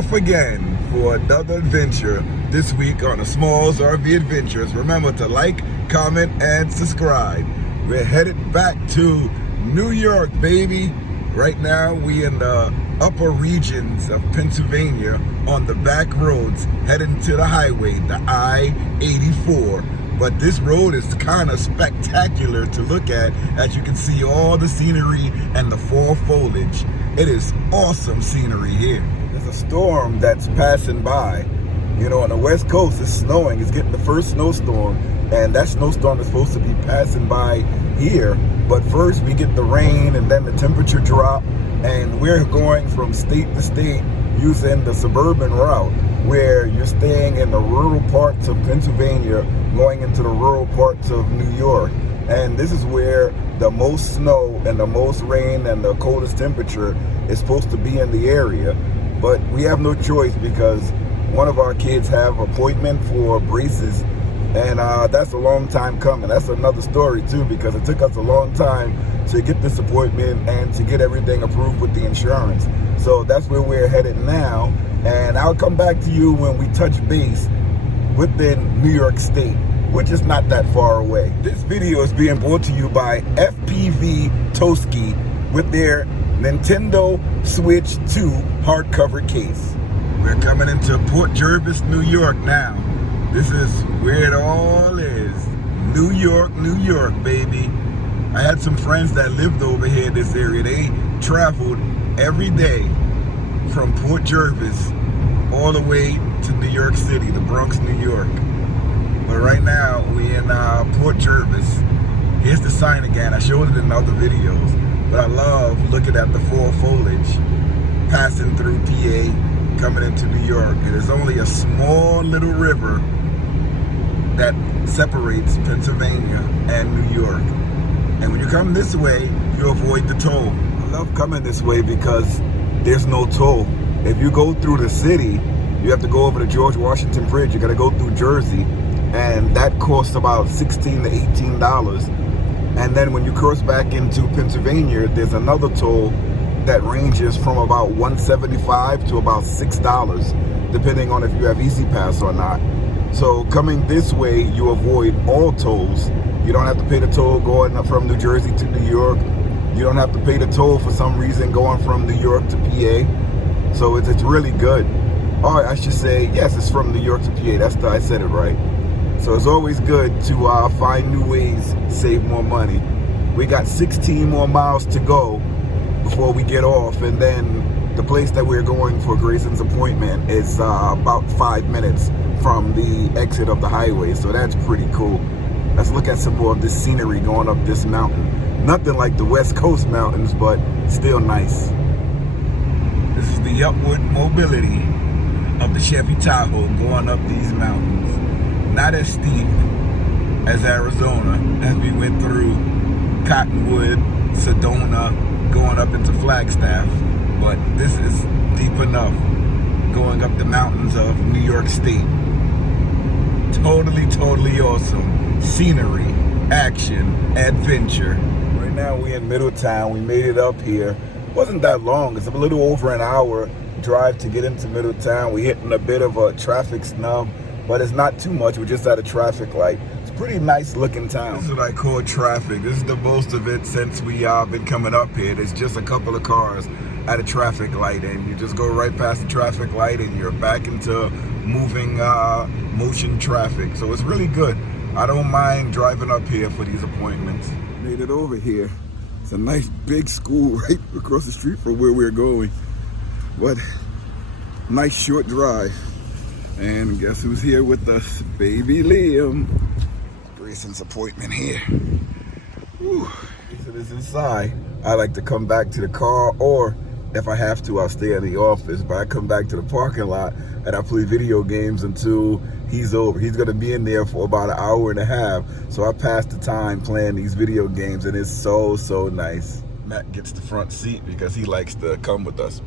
off again for another adventure this week on the SmallsRV Adventures. Remember to like, comment, and subscribe. We're headed back to New York, baby. Right now, we in the upper regions of Pennsylvania on the back roads heading to the highway, the I-84. But this road is kind of spectacular to look at, as you can see all the scenery and the fall foliage. It is awesome scenery here. There's a storm that's passing by. You know, on the West Coast, it's snowing. It's getting the first snowstorm, and that snowstorm is supposed to be passing by here. But first, we get the rain, and then the temperature drop, and we're going from state to state using the suburban route, where you're staying in the rural parts of Pennsylvania, going into the rural parts of New York. And this is where the most snow and the most rain and the coldest temperature is supposed to be in the area. But we have no choice because one of our kids have an appointment for braces, and that's a long time coming. That's another story too, because it took us a long time to get this appointment and to get everything approved with the insurance. So that's where we're headed now, and I'll come back to you when we touch base within New York State, which is not that far away. This video is being brought to you by FPVtosky with their Nintendo Switch 2 hardcover case. We're coming into Port Jervis, New York now. This is where it all is. New York, New York, baby. I had some friends that lived over here in this area. They traveled every day from Port Jervis all the way to New York City, the Bronx, New York. But right now, we in Port Jervis. Here's the sign again. I showed it in other videos. But I love looking at the fall foliage passing through PA, coming into New York. It is only a small little river that separates Pennsylvania and New York. And when you come this way, you avoid the toll. I love coming this way because there's no toll. If you go through the city, you have to go over the George Washington Bridge. You gotta go through Jersey, and that costs about $16 to $18. And then when you cross back into Pennsylvania, there's another toll that ranges from about $1.75 to about $6, depending on if you have Easy Pass or not. So coming this way, you avoid all tolls. You don't have to pay the toll going from New Jersey to New York. You don't have to pay the toll for some reason going from New York to PA. So it's really good. Or I should say, yes, it's from New York to PA. I said it right. So it's always good to find new ways, save more money. We got 16 more miles to go before we get off, and then the place that we're going for Grayson's appointment is about 5 minutes from the exit of the highway, so that's pretty cool. Let's look at some more of this scenery going up this mountain. Nothing like the West Coast mountains, but still nice. This is the upward mobility of the Chevy Tahoe going up these mountains. Not as steep as Arizona, as we went through Cottonwood, Sedona, going up into Flagstaff, but this is deep enough going up the mountains of New York State. Totally, totally awesome scenery, action, adventure. Right now we're in Middletown. We made it up here. It wasn't that long. It's a little over an hour drive to get into Middletown. We're hitting a bit of a traffic snub, but it's not too much. We're just at a traffic light. It's a pretty nice looking town. This is what I call traffic. This is the most of it since we been coming up here. There's just a couple of cars at a traffic light, and you just go right past the traffic light and you're back into moving motion traffic. So it's really good. I don't mind driving up here for these appointments. Made it over here. It's a nice big school right across the street from where we're going. But nice short drive. And guess who's here with us? Baby Liam. Grayson's appointment here. Whew. So this inside. I like to come back to the car, or if I have to, I'll stay in the office. But I come back to the parking lot and I play video games until he's over. He's gonna be in there for about an hour and a half. So I pass the time playing these video games, and it's so, so nice. Mac gets the front seat because he likes to come with us.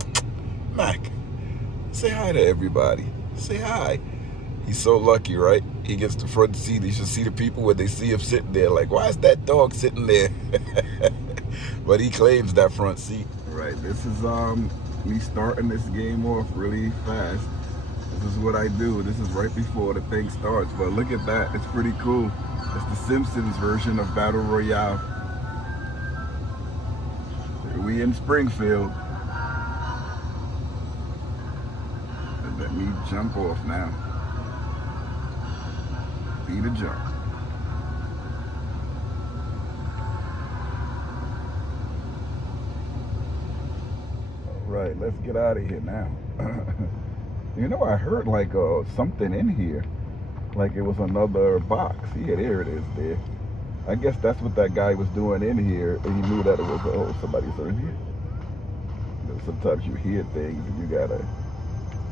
Mac, say hi to everybody. Say hi. He's so lucky, right? He gets the front seat. He should see the people when they see him sitting there like, why is that dog sitting there? But he claims that front seat. Right, this is me starting this game off really fast. This is what I do. This is right before the thing starts. But look at that. It's pretty cool. It's the Simpsons version of Battle Royale. We in Springfield. Let me jump off now. Be the jump. All right, let's get out of here now. You know, I heard like something in here. Like it was another box. Yeah, there it is there. I guess that's what that guy was doing in here, and he knew that it was, oh, somebody's in here. You know, sometimes you hear things and you gotta,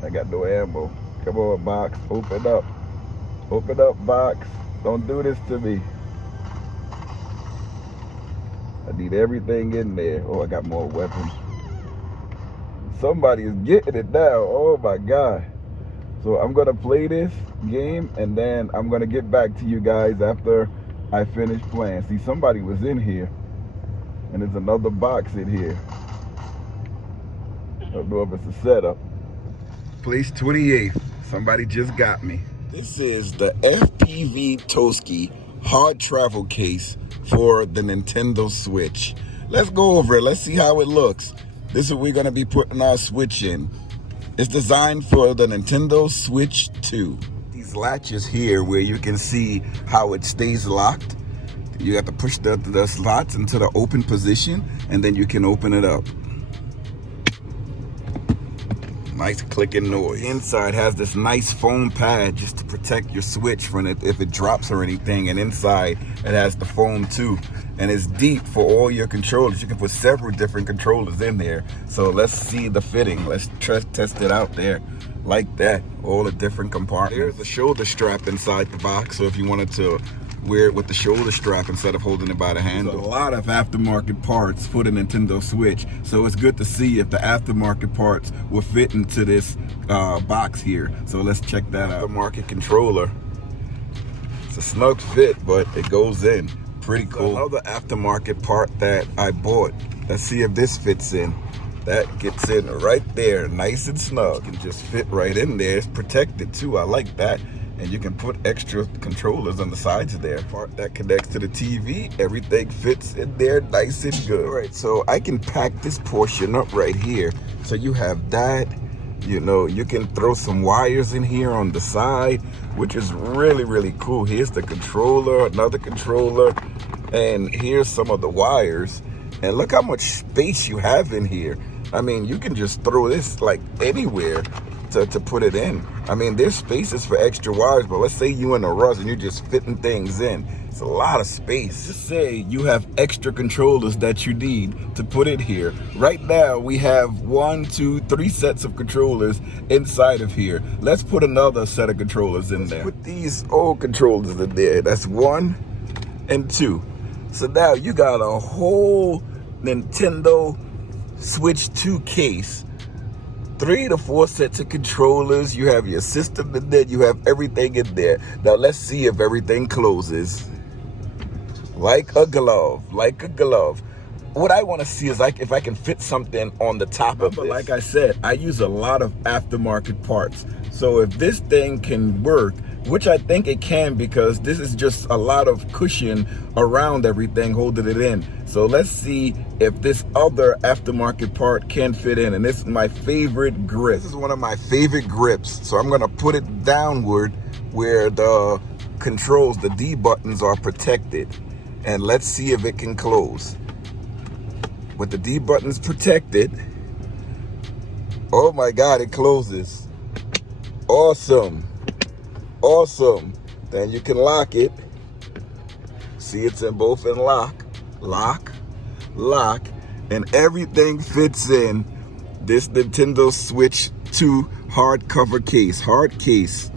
I got no ammo. Come on, box, open up. Open up, box. Don't do this to me. I need everything in there. Oh, I got more weapons. Somebody is getting it now. Oh my God. So I'm gonna play this game and then I'm gonna get back to you guys after I finish playing. See, somebody was in here and there's another box in here. I don't know if it's a setup. Place 28. Somebody just got me. This is the FPVtosky hard travel case for the Nintendo Switch. Let's go over it. Let's see how it looks. This is what we're gonna be putting our Switch in. It's designed for the Nintendo Switch 2. These latches here where you can see how it stays locked. You have to push the slots into the open position and then you can open it up. Nice clicking noise. The inside has this nice foam pad just to protect your Switch from it if it drops or anything. And inside it has the foam too. And it's deep for all your controllers. You can put several different controllers in there. So let's see the fitting. Let's test it out there like that. All the different compartments. There's a shoulder strap inside the box. So if you wanted to wear it with the shoulder strap instead of holding it by the handle. There's a lot of aftermarket parts for the Nintendo Switch. So it's good to see if the aftermarket parts will fit into this box here. So let's check that out. Aftermarket controller. It's a snug fit, but it goes in. Pretty cool. Another aftermarket part that I bought. Let's see if this fits in. That gets in right there, nice and snug. It can just fit right in there. It's protected too. I like that. And you can put extra controllers on the sides of there. Part that connects to the TV, everything fits in there nice and good. All right, so I can pack this portion up right here. So you have that, you know, you can throw some wires in here on the side, which is really, really cool. Here's the controller, another controller, and here's some of the wires. And look how much space you have in here. I mean, you can just throw this like anywhere to put it in. I mean, there's spaces for extra wires, but let's say you in a rush and you're just fitting things in. It's a lot of space. Just say you have extra controllers that you need to put it here. Right now, we have 1, 2, 3 sets of controllers inside of here. Let's put another set of controllers in there. Put these old controllers in there. That's 1 and 2. So now you got a whole Nintendo Switch 2 case. 3 to 4 sets of controllers. You have your system in there. You have everything in there. Now let's see if everything closes. Like a glove, like a glove. What I want to see is like if I can fit something on the top of it. But like I said, I use a lot of aftermarket parts. So if this thing can work, which I think it can because this is just a lot of cushion around everything holding it in. So let's see if this other aftermarket part can fit in. And this is my favorite grip. This is one of my favorite grips. So I'm gonna put it downward where the controls, the D buttons are protected. And let's see if it can close. With the D buttons protected, oh my God, it closes. Awesome. Awesome. Then you can lock it. See, it's in both in lock, lock, lock, and everything fits in this Nintendo Switch 2 hardcover case, hard case.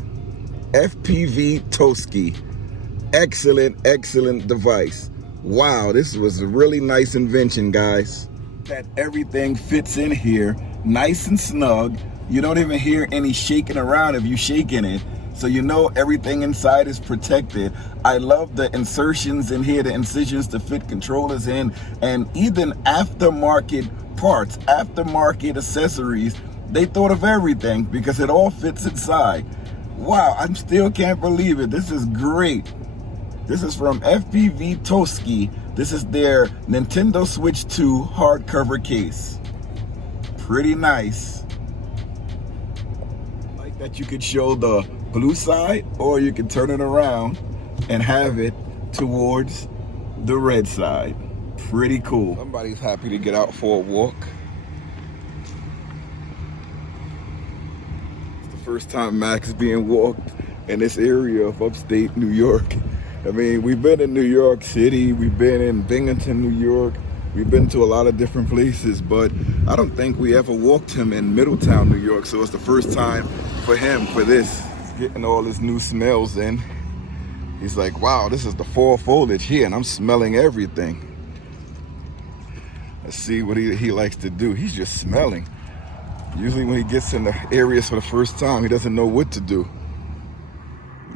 FPVtosky. Excellent, excellent device. Wow, this was a really nice invention, guys. That everything fits in here, nice and snug. You don't even hear any shaking around if you're shaking it. So you know everything inside is protected. I love the insertions in here, the incisions to fit controllers in, and even aftermarket parts, aftermarket accessories. They thought of everything because it all fits inside. Wow, I still can't believe it. This is great. This is from FPVtosky. This is their Nintendo Switch 2 hardcover case. Pretty nice. Like that you could show the blue side, or you can turn it around and have it towards the red side. Pretty cool. Somebody's happy to get out for a walk. It's the first time Max is being walked in this area of upstate New York. I mean, we've been in New York City, we've been in Binghamton, New York, we've been to a lot of different places, but I don't think we ever walked him in Middletown, New York, so it's the first time for him for this. He's getting all his new smells in. He's like, wow, this is the fall foliage here, and I'm smelling everything. Let's see what he likes to do. He's just smelling. Usually when he gets in the areas for the first time, he doesn't know what to do.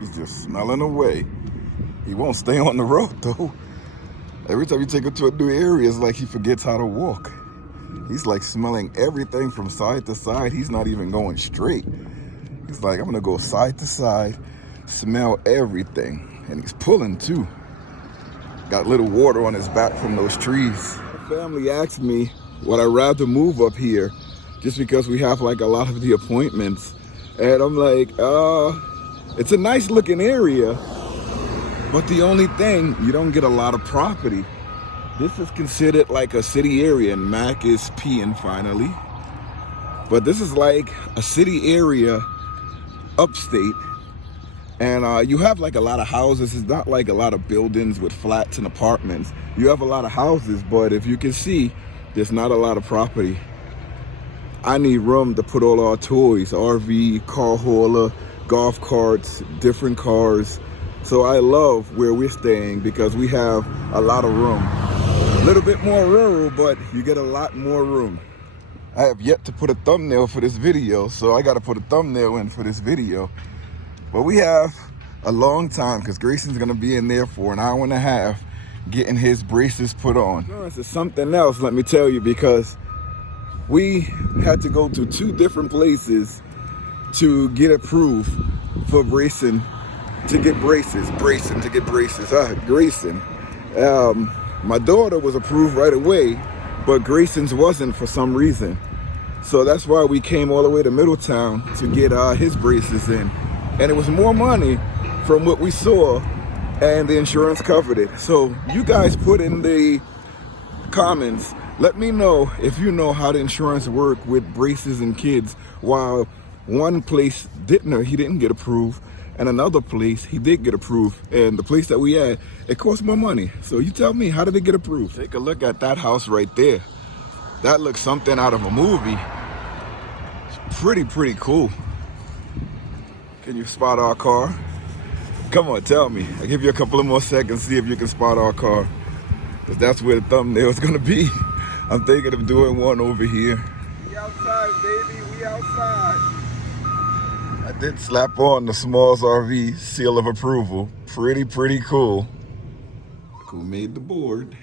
He's just smelling away. He won't stay on the road though. Every time you take him to a new area, it's like he forgets how to walk. He's like smelling everything from side to side. He's not even going straight. He's like, I'm gonna go side to side, smell everything. And he's pulling too. Got a little water on his back from those trees. The family asked me, would I rather move up here just because we have like a lot of the appointments? And I'm like, it's a nice looking area. But the only thing, you don't get a lot of property. This is considered like a city area, and Mac is peeing finally. But this is like a city area, upstate. And you have like a lot of houses. It's not like a lot of buildings with flats and apartments. You have a lot of houses, but if you can see, there's not a lot of property. I need room to put all our toys, RV, car hauler, golf carts, different cars. So I love where we're staying because we have a lot of room. A little bit more rural, but you get a lot more room. I have yet to put a thumbnail for this video, so I got to put a thumbnail in for this video. But we have a long time because Grayson's going to be in there for an hour and a half getting his braces put on. Insurance is something else, let me tell you, because we had to go to 2 different places to get approved for Grayson to get braces. Grayson. My daughter was approved right away, but Grayson's wasn't for some reason. So that's why we came all the way to Middletown to get his braces in. And it was more money from what we saw, and the insurance covered it. So you guys put in the comments, let me know if you know how the insurance work with braces and kids. While one place he didn't get approved, and another place he did get approved. And the place that we had, it cost more money. So you tell me, how did it get approved? Take a look at that house right there. That looks something out of a movie. It's pretty cool. Can you spot our car? Come on, tell me. I'll give you a couple of more seconds, see if you can spot our car. Because that's where the thumbnail is gonna be. I'm thinking of doing one over here. We outside, baby, we outside. I did slap on the SmallsRV seal of approval. Pretty cool. Who made the board?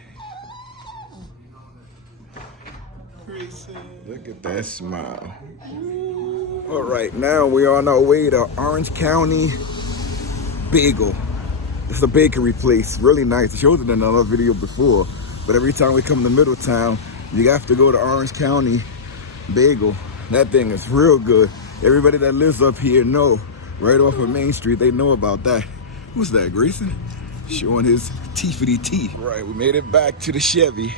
Look at that smile. All right, now we're on our way to Orange County Bagel. It's a bakery place, really nice. I showed it in another video before, but every time we come to Middletown, you have to go to Orange County Bagel. That thing is real good. Everybody that lives up here know, right off of Main Street, they know about that. Who's that, Grayson? Showing his teethity teeth. Right, we made it back to the Chevy.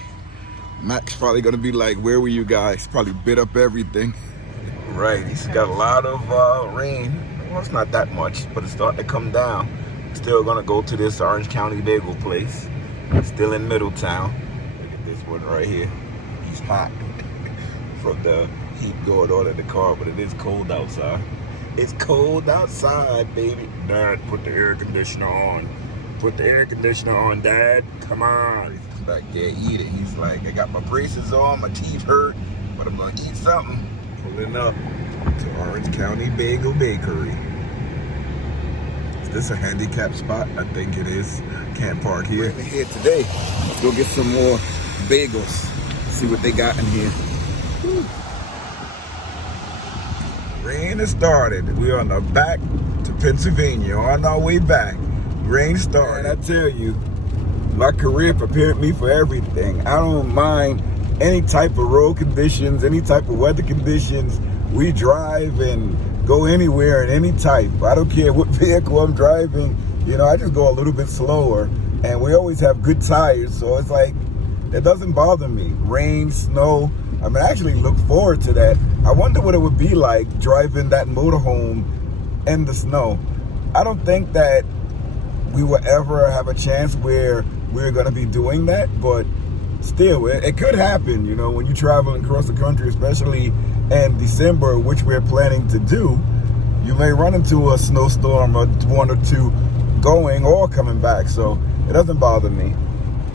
Mac's probably gonna be like, where were you guys? Probably bit up everything. Right, he's got a lot of rain. Well, it's not that much, but it's starting to come down. Still gonna go to this Orange County Bagel place. Still in Middletown. Look at this one right here. He's hot from the heat going on in the car, but it is cold outside. It's cold outside, baby. Dad, put the air conditioner on. Put the air conditioner on, Dad. Come on. He's back there eating. He's like, I got my braces on, my teeth hurt, but I'm gonna eat something. Pulling up to Orange County Bagel Bakery. Is this a handicap spot? I think it is. Can't park here. We're here today. Let's go get some more bagels. See what they got in here. Rain has started. We're on the back to Pennsylvania, on our way back. Rain started. And I tell you, my career prepared me for everything. I don't mind any type of road conditions, any type of weather conditions. We drive and go anywhere in any type. I don't care what vehicle I'm driving. You know, I just go a little bit slower. And we always have good tires, so it's like, it doesn't bother me. Rain, snow, I mean, I actually look forward to that. I wonder what it would be like driving that motorhome in the snow. I don't think that we will ever have a chance where we're gonna be doing that, but still, it could happen, you know, when you're traveling across the country, especially in December, which we're planning to do. You may run into a snowstorm or one or two going or coming back, so it doesn't bother me.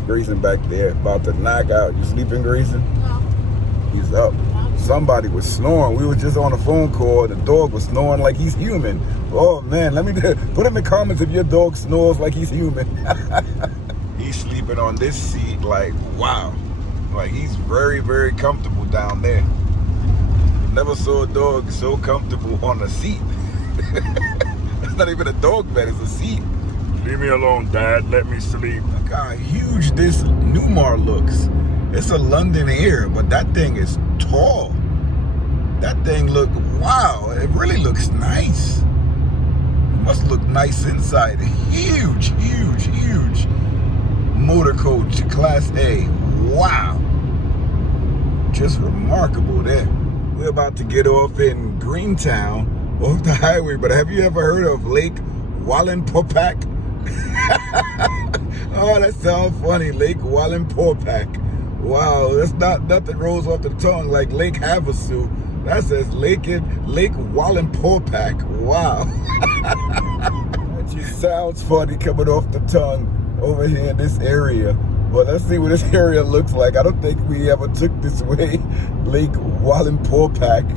Grayson back there, about to knock out. You sleeping, Grayson? No. He's up. Somebody was snoring. We were just on a phone call. The dog was snoring like he's human. Oh man, let me put in the comments if your dog snores like he's human. He's sleeping on this seat like, wow. Like he's very, very comfortable down there. Never saw a dog so comfortable on a seat. It's not even a dog bed, it's a seat. Leave me alone, Dad. Let me sleep. Look how huge this Newmar looks. It's a London Air, but that thing is tall. That thing look, wow, it really looks nice. It must look nice inside. Huge, huge, huge motor coach, Class A. Wow. Just remarkable there. We're about to get off in Greentown, off the highway, but have you ever heard of Lake Wallenpaupack? Oh, that sounds funny. Lake Wallenpaupack. Wow, that's not nothing rolls off the tongue like Lake Havasu. That says Lake Wallenpaupack. Wow. That just sounds funny coming off the tongue over here in this area. Well, let's see what this area looks like. I don't think we ever took this way. Lake Wallenpaupack.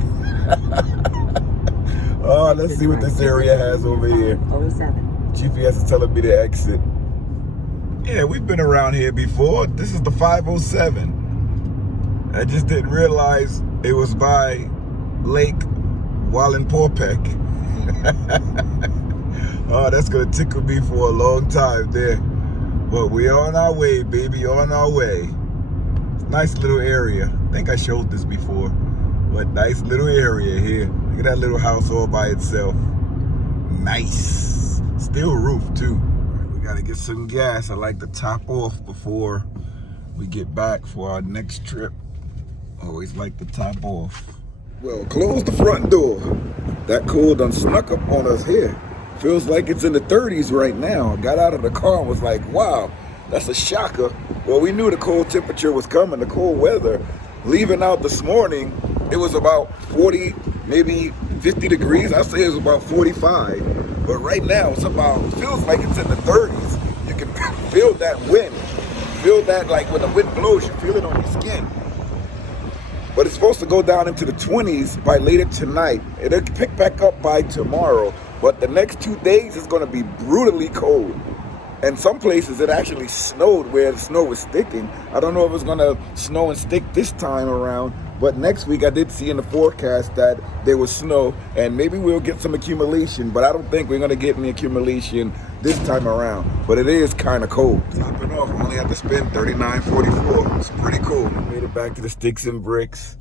Oh, let's see what this area has over here. 07. GPS is telling me to exit. Yeah, we've been around here before. This is the 507. I just didn't realize it was by Lake Wallenpaupack. Oh, that's gonna tickle me for a long time there. But we're on our way, baby, on our way. It's a nice little area. I think I showed this before, but nice little area here. Look at that little house all by itself. Nice. Steel roof too. We gotta get some gas. I like to top off before we get back for our next trip. Always like to top off. Well, close the front door. That cold done snuck up on us here. Feels like it's in the 30s right now. I got out of the car and was like, wow, that's a shocker. Well, we knew the cold temperature was coming, the cold weather. Leaving out this morning, it was about 40, maybe 50 degrees. I'd say it was about 45. But right now, it's about, feels like it's in the 30s. You can feel that wind. Feel that, like when the wind blows, you feel it on your skin. But it's supposed to go down into the 20s by later tonight. It'll pick back up by tomorrow. But the next 2 days is gonna be brutally cold. And some places it actually snowed where the snow was sticking. I don't know if it's gonna snow and stick this time around, but next week I did see in the forecast that there was snow and maybe we'll get some accumulation, but I don't think we're gonna get any accumulation this time around. But it is kind of cold. Topping off, I only have to spend $39.44. It's pretty cool. Made it back to the Sticks and Bricks.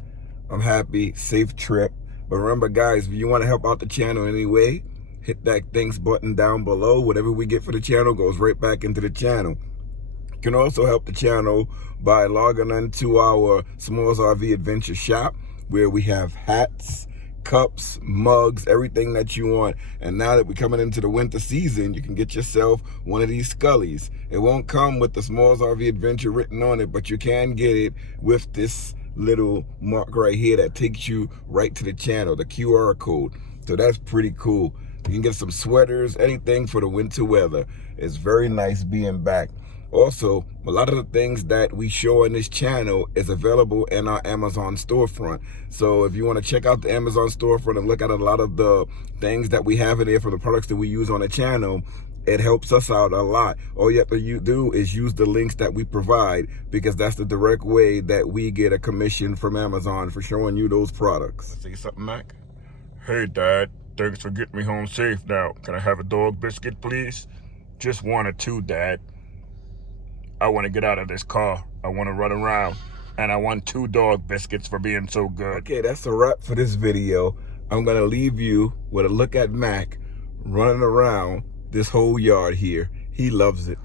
I'm happy, safe trip. But remember guys, if you wanna help out the channel anyway, hit that thanks button down below. Whatever we get for the channel goes right back into the channel. You can also help the channel by logging into our SmallsRV Adventure shop where we have hats, cups, mugs, everything that you want. And now that we're coming into the winter season, you can get yourself one of these Scullies. It won't come with the SmallsRV Adventure written on it, but you can get it with this little mark right here that takes you right to the channel, the QR code. So that's pretty cool. You can get some sweaters, anything for the winter weather. It's very nice being back. Also, a lot of the things that we show on this channel is available in our Amazon storefront. So if you want to check out the Amazon storefront and look at a lot of the things that we have in there for the products that we use on the channel, It helps us out a lot. All you have to do is use the links that we provide, because that's the direct way that we get a commission from Amazon for showing you those products. Say something, Mac? Hey, Dad. Thanks for getting me home safe now. Can I have a dog biscuit, please? Just 1 or 2, Dad. I want to get out of this car. I want to run around. And I want 2 dog biscuits for being so good. Okay, that's a wrap for this video. I'm going to leave you with a look at Mac running around this whole yard here. He loves it.